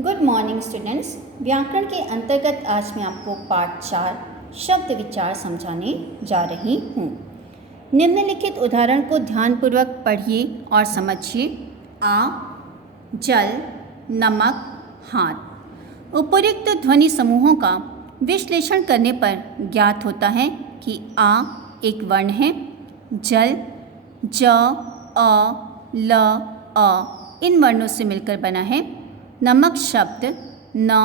Good morning students. व्याकरण के अंतर्गत आज मैं आपको पाठ 4 शब्द विचार समझाने जा रही हूँ। निम्नलिखित उदाहरण को ध्यानपूर्वक पढ़िए और समझिए। आ, जल, नमक, हाथ। उपर्युक्त ध्वनि समूहों का विश्लेषण करने पर ज्ञात होता है कि आ एक वर्ण है, जल ज, अ, ल, अ इन वर्णों से मिलकर बना है। नमक शब्द न,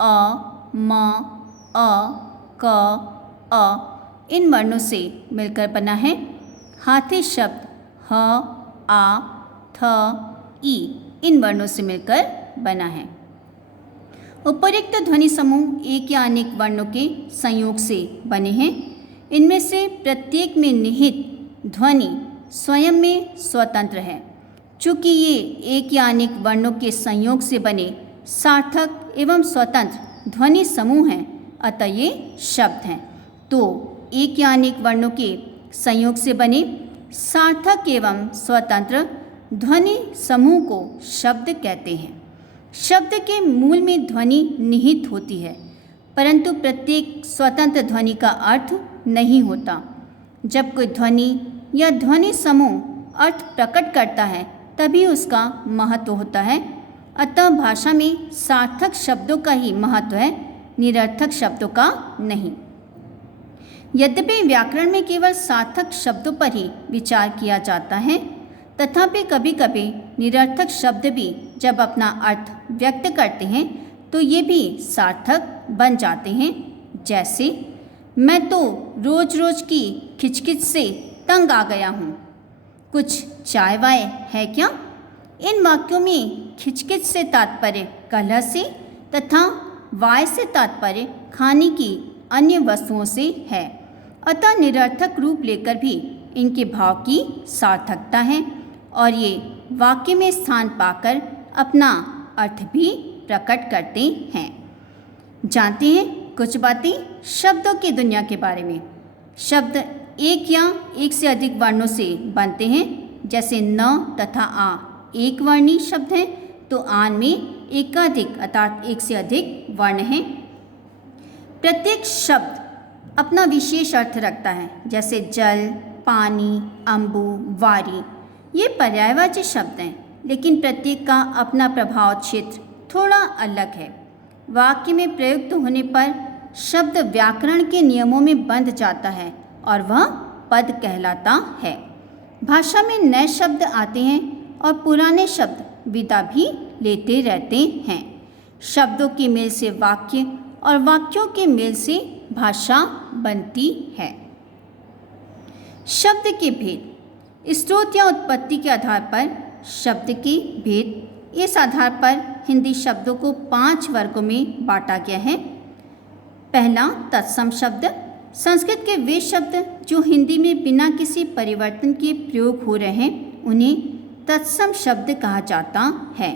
अ, म, अ, क, अ इन वर्णों से मिलकर बना है। हाथी शब्द ह, आ, थ, ई इन वर्णों से मिलकर बना है। उपर्युक्त ध्वनि समूह एक या अनेक वर्णों के संयोग से बने हैं। इनमें से प्रत्येक में निहित ध्वनि स्वयं में स्वतंत्र है। चूँकि ये एक या अनेक वर्णों के संयोग से बने सार्थक एवं स्वतंत्र ध्वनि समूह हैं, अतः ये शब्द हैं। तो एक या अनेक वर्णों के संयोग से बने सार्थक एवं स्वतंत्र ध्वनि समूह को शब्द कहते हैं। शब्द के मूल में ध्वनि निहित होती है, परंतु प्रत्येक स्वतंत्र ध्वनि का अर्थ नहीं होता। जब कोई ध्वनि या ध्वनि समूह अर्थ प्रकट करता है तभी उसका महत्व होता है। अतः भाषा में सार्थक शब्दों का ही महत्व है, निरर्थक शब्दों का नहीं। यद्यपि व्याकरण में केवल सार्थक शब्दों पर ही विचार किया जाता है, तथापि कभी कभी निरर्थक शब्द भी जब अपना अर्थ व्यक्त करते हैं तो ये भी सार्थक बन जाते हैं। जैसे मैं तो रोज रोज की खिचखिच से तंग आ गया हूँ, कुछ चाय वाय है क्या? इन वाक्यों में खिचखिच से तात्पर्य कलह से तथा वाय से तात्पर्य खाने की अन्य वस्तुओं से है। अतः निरर्थक रूप लेकर भी इनके भाव की सार्थकता है और ये वाक्य में स्थान पाकर अपना अर्थ भी प्रकट करते हैं। जानते हैं कुछ बातें शब्दों की दुनिया के बारे में। शब्द एक या एक से अधिक वर्णों से बनते हैं। जैसे न तथा आ एक वर्णी शब्द हैं, तो आन में एकाधिक अर्थात एक से अधिक वर्ण हैं। प्रत्येक शब्द अपना विशेष अर्थ रखता है। जैसे जल, पानी, अम्बु, वारी ये पर्यायवाची शब्द हैं, लेकिन प्रत्येक का अपना प्रभाव क्षेत्र थोड़ा अलग है। वाक्य में प्रयुक्त होने पर शब्द व्याकरण के नियमों में बंध जाता है और वह पद कहलाता है। भाषा में नए शब्द आते हैं और पुराने शब्द विदा भी लेते रहते हैं। शब्दों के मेल से वाक्य और वाक्यों के मेल से भाषा बनती है। शब्द के भेद स्रोत या उत्पत्ति के आधार पर शब्द के भेद। इस आधार पर हिंदी शब्दों को 5 वर्गों में बांटा गया है। पहला तत्सम शब्द। संस्कृत के वे शब्द जो हिंदी में बिना किसी परिवर्तन के प्रयोग हो रहे हैं उन्हें तत्सम शब्द कहा जाता है।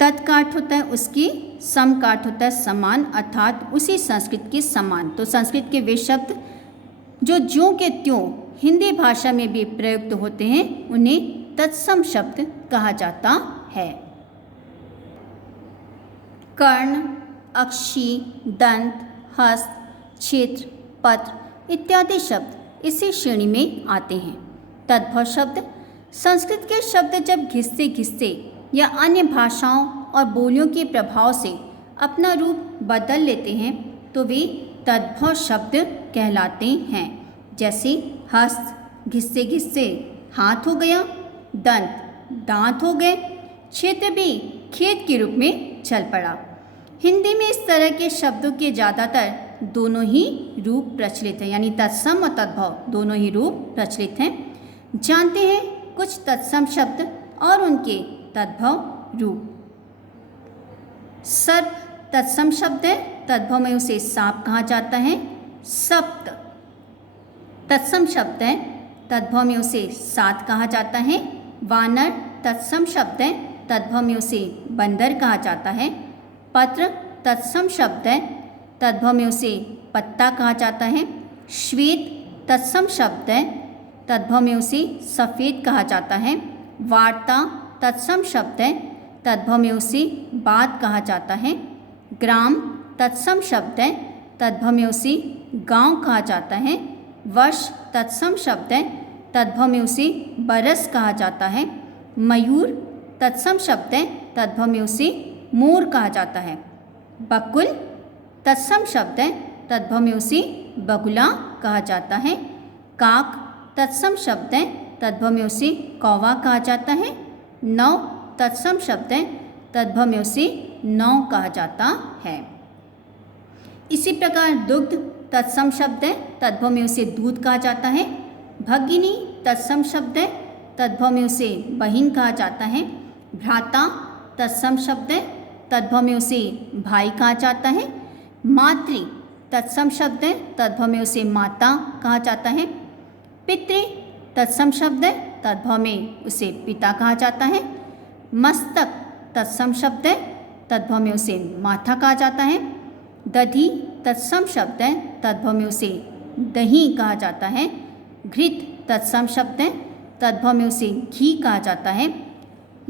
तत् का अर्थ होता है उसकी, सम का अर्थ होता है समान अर्थात उसी संस्कृत के समान। तो संस्कृत के वे शब्द जो ज्यों के त्यों हिंदी भाषा में भी प्रयुक्त होते हैं उन्हें तत्सम शब्द कहा जाता है। कर्ण, अक्षी, दंत, हस्त, क्षेत्र, पत्र इत्यादि शब्द इसी श्रेणी में आते हैं। तद्भव शब्द। संस्कृत के शब्द जब घिसते घिसते या अन्य भाषाओं और बोलियों के प्रभाव से अपना रूप बदल लेते हैं तो वे तद्भव शब्द कहलाते हैं। जैसे हस्त घिसते घिसते हाथ हो गया, दंत दांत हो गए, क्षेत्र भी खेत के रूप में चल पड़ा। हिंदी में इस तरह के शब्दों के ज़्यादातर दोनों ही रूप प्रचलित हैं, यानी तत्सम और तद्भव दोनों ही रूप प्रचलित हैं। जानते हैं कुछ तत्सम शब्द और उनके तद्भव रूप। सर्प तत्सम शब्द है, तद्भव में उसे सांप कहा जाता है। सप्त तत्सम शब्द है, तद्भव में उसे सात कहा जाता है। वानर तत्सम शब्द है, तद्भव में उसे बंदर कहा जाता है। पत्र तत्सम शब्द है, तद्भव में उसे पत्ता कहा जाता है। श्वेत तत्सम शब्द है, तद्भव में उसे सफ़ेद कहा जाता है। वार्ता तत्सम शब्द है, तद्भव में उसे बात कहा जाता है। ग्राम तत्सम शब्द है, तद्भव में उसे गांव कहा जाता है। वर्ष तत्सम शब्द है, तद्भव में उसे बरस कहा जाता है। मयूर तत्सम शब्द है, तद्भव में उसे मोर कहा जाता है। बकुल तत्सम शब्द है, तद्भव में उसे बगुला कहा जाता है। काक तत्सम शब्द है, तद्भव में उसे कौवा कहा जाता है। नौ तत्सम शब्द है, तद्भव में उसे नौ कहा जाता है। इसी प्रकार दुग्ध तत्सम शब्द है, तद्भव में उसे दूध कहा जाता है। भगिनी तत्सम शब्द है, तद्भव में उसे बहिन कहा जाता है। भ्राता तत्सम शब्द है, तद्भव में उसे भाई कहा जाता है। मातृ तत्सम शब्द है, तद्भव में उसे माता कहा जाता है। पितृ तत्सम शब्द है, तद्भव में उसे पिता कहा जाता है। मस्तक तत्सम शब्द है, तद्भव में उसे माथा कहा जाता है। दधि तत्सम शब्द है, तद्भव में उसे दही कहा जाता है। घृत तत्सम शब्द है, तद्भव में उसे घी कहा जाता है।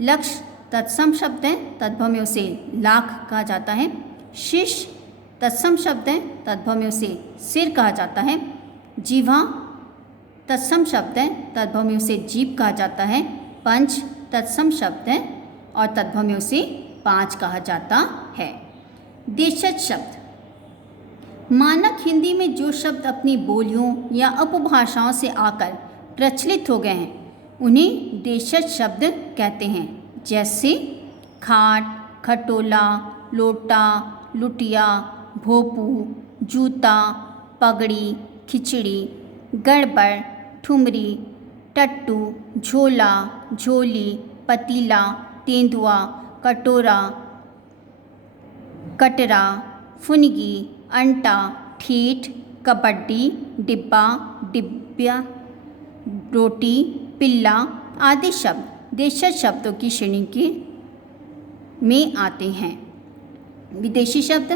लक्ष्य तत्सम शब्द है, तद्भव में उसे लाख कहा जाता है। शीर्ष तत्सम शब्द है, तद्भव में उसे सिर कहा जाता है। जिह्वा तत्सम शब्द है, तद्भव में उसे जीभ कहा जाता है। पंच तत्सम शब्द है और तद्भव में उसे पाँच कहा जाता है। देशज शब्द मानक हिंदी में जो शब्द अपनी बोलियों या उपभाषाओं से आकर प्रचलित हो गए हैं उन्हें देशज शब्द कहते हैं। जैसे खाट, खटोला, लोटा, लुटिया, भोपू, जूता, पगड़ी, खिचड़ी, गड़बड़, ठुमरी, टट्टू, झोला, झोली, पतीला, तेंदुआ, कटोरा, कटरा, फुनगी, अंटा, ठीठ, कबड्डी, डिब्बा, डिब्या, रोटी, पिल्ला आदि शब्द देशज शब्दों की श्रेणी के में आते हैं। विदेशी शब्द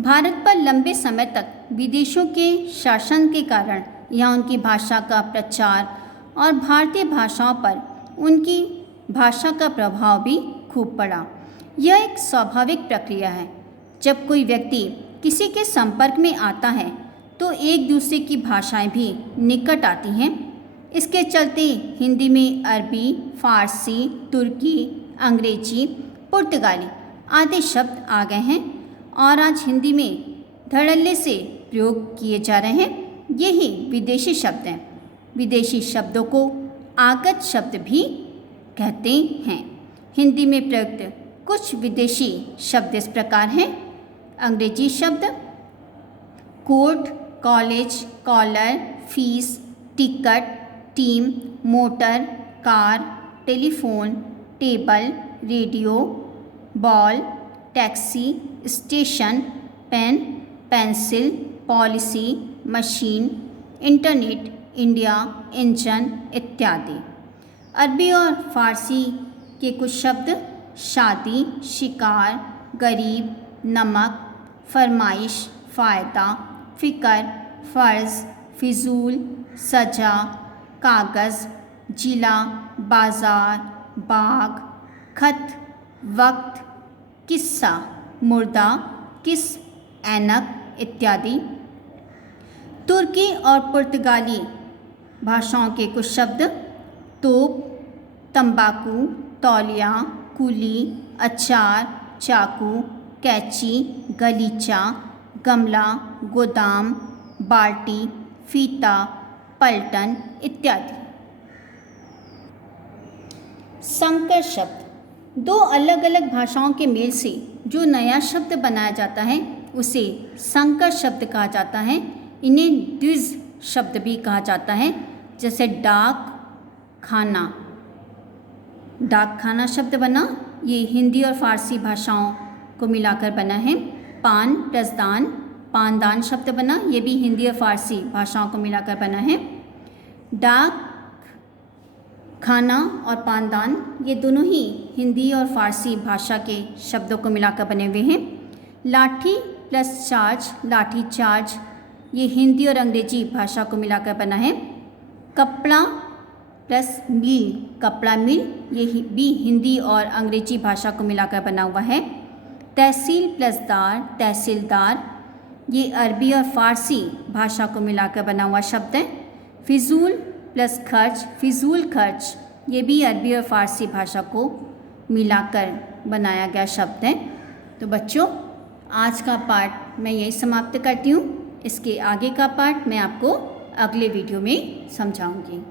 भारत पर लंबे समय तक विदेशों के शासन के कारण यहाँ उनकी भाषा का प्रचार और भारतीय भाषाओं पर उनकी भाषा का प्रभाव भी खूब पड़ा। यह एक स्वाभाविक प्रक्रिया है। जब कोई व्यक्ति किसी के संपर्क में आता है तो एक दूसरे की भाषाएं भी निकट आती हैं। इसके चलते हिंदी में अरबी, फारसी, तुर्की, अंग्रेजी, पुर्तगाली आदि शब्द आ गए हैं और आज हिंदी में धड़ल्ले से प्रयोग किए जा रहे हैं। यही विदेशी शब्द हैं। विदेशी शब्दों को आगत शब्द भी कहते हैं। हिंदी में प्रयुक्त कुछ विदेशी शब्द इस प्रकार हैं। अंग्रेजी शब्द court, college, collar, fees, ticket, team, motor, car, telephone, table, radio, ball, taxi, station, pen, pencil, policy, machine, internet, India, engine इत्यादि। अरबी और फारसी के कुछ शब्द शादी, शिकार, गरीब, नमक, फरमाइश, फ़ायदा, फ़िक्र, फ़र्ज़, फिजूल, सजा, कागज़, जिला, बाज़ार, बाग, खत, वक्त, किस्सा, मुर्दा, किस, ऐनक इत्यादि। तुर्की और पुर्तगाली भाषाओं के कुछ शब्द तोप, तंबाकू, तौलिया, कुली, अचार, चाकू, कैंची, गलीचा, गमला, गोदाम, बाल्टी, फीता, पलटन इत्यादि। संकर शब्द दो अलग अलग भाषाओं के मेल से जो नया शब्द बनाया जाता है उसे संकर शब्द कहा जाता है। इन्हें द्विज शब्द भी कहा जाता है। जैसे डाक खाना, डाक खाना शब्द बना, ये हिंदी और फारसी भाषाओं को मिलाकर बना है। पान रसदान, पानदान शब्द बना, ये भी हिंदी और फारसी भाषाओं को मिलाकर बना है। डाक खाना और पानदान ये दोनों ही हिंदी और फारसी भाषा के शब्दों को मिलाकर बने हुए हैं। लाठी प्लस चार्ज, लाठी चार्ज, ये हिंदी और अंग्रेजी भाषा को मिलाकर बना है। कपड़ा प्लस मिल, कपड़ा मिल, ये भी हिंदी और अंग्रेजी भाषा को मिलाकर बना हुआ है। तहसील प्लस दार, तहसीलदार, ये अरबी और फ़ारसी भाषा को मिलाकर बना हुआ शब्द है। फिजूल प्लस खर्च, फिजूल खर्च, ये भी अरबी और फ़ारसी भाषा को मिलाकर बनाया गया शब्द है। तो बच्चों, आज का पाठ मैं यही समाप्त करती हूँ। इसके आगे का पाठ मैं आपको अगले वीडियो में समझाऊंगी।